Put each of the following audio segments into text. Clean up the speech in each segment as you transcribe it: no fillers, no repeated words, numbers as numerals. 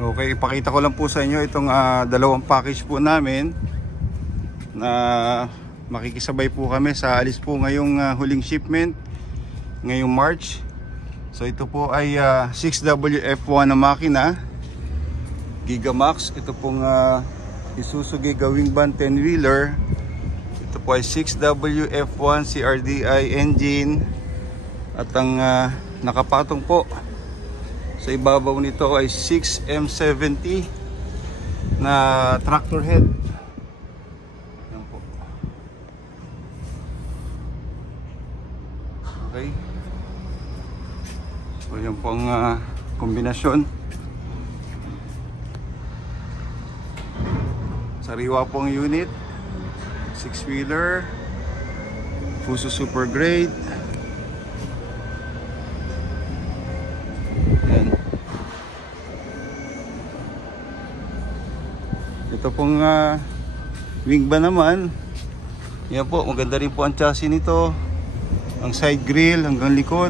Okay, ipakita ko lang po sa inyo itong dalawang package po namin na makikisabay po kami sa alis po ngayong huling shipment ngayong March. So ito po ay 6WF1 na makina Gigamax. Ito pong Isuzu Giga Wingban 10-wheeler. Ito po ay 6WF1 CRDI engine. At ang nakapatong po sa ibabaw nito ay 6M70 na tractor head. Yan po. Okay. So yan po ang kombinasyon. Sariwa po ang unit. 6-wheeler. Fuso Super Grade. Ito pong Wingban naman. Yan po, maganda rin po ang chassis nito. Ang side grille hanggang likod.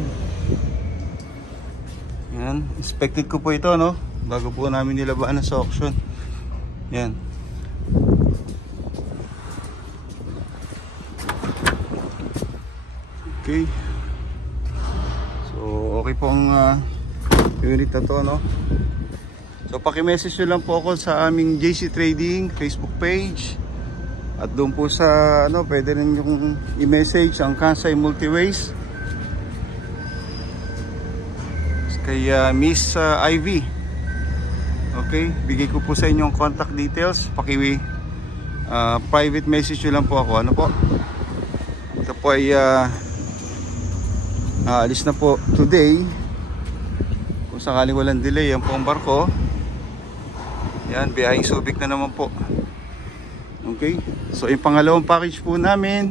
Yan, inspected ko po ito, no? Bago po namin nilabaan sa auction. Yan. Okay. So, okay po ang unit na to, no? So paki-message nyo lang po ako sa aming JC Trading Facebook page. At doon po sa pwede rin yung i-message ang Kansai Multiways kay Miss Ivy. Okay, bigay ko po sa inyo ang contact details. Private message nyo lang po ako. Ano po? Ito po ay alis na po today. Kung sakaling walang delay, yan po ang barko. Yan, biyaheng Subic na naman po. Okay, so yung pangalawang package po namin,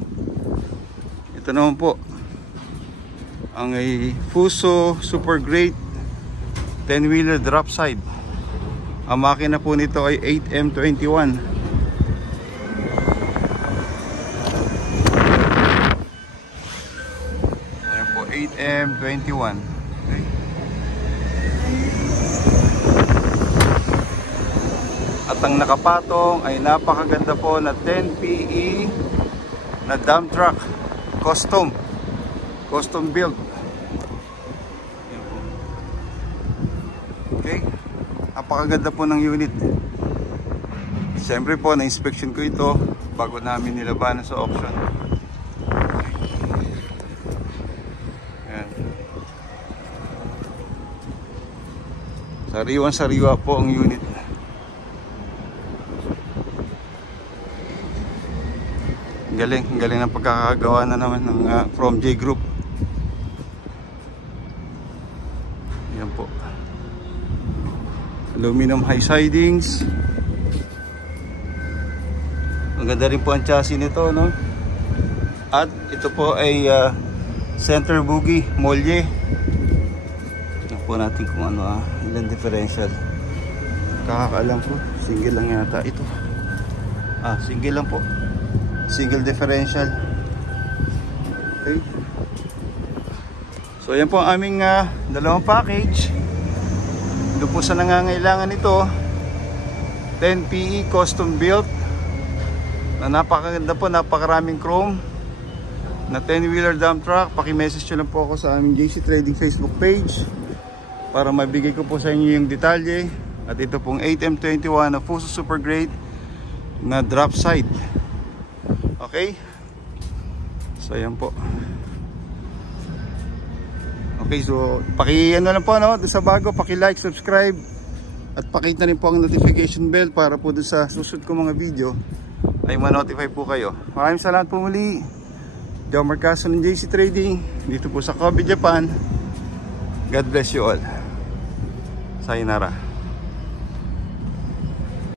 ito naman po ang Fuso Super Great 10-wheeler drop side. Ang makina po nito ay 8M21. Ayan po, 8M21. Okay. At ang nakapatong ay napakaganda po na 10PE na dump truck, custom build. Okay, napakaganda po ng unit. Siyempre po na-inspection ko ito bago namin nilabanan sa auction. Ayan. Sariwan-sariwa po ang unit. Galing ng pagkakagawa na naman ng from J Group. Yan po. Aluminum high sidings. Maganda rin po ang chassis nito, no? At ito po ay center bogie molye. Tignan po natin kung ano ilang differential. Kakaalam po, single lang yata ito. Single lang po. Single differential. Okay. So yan po ang aming dalawang package. Doon po sa nangangailangan nito, 10PE custom built na napakaganda po, napakaraming chrome na 10-wheeler dump truck. Paki-message nyo lang po ako sa aming JC Trading Facebook page para mabigay ko po sa inyo yung detalye. At ito pong 8M21 na Fuso Super Great na drop side. Okay, so ayan po. Okay, so paki-ano lang po, no, doon sa bago, paki-like, subscribe at pakita rin po ang notification bell para po doon sa susunod ko mga video ay ma-notify po kayo. Maraming salamat po muli. Joe Marcaso ng JC Trading dito po sa Kobe, Japan. God bless you all. Sayonara.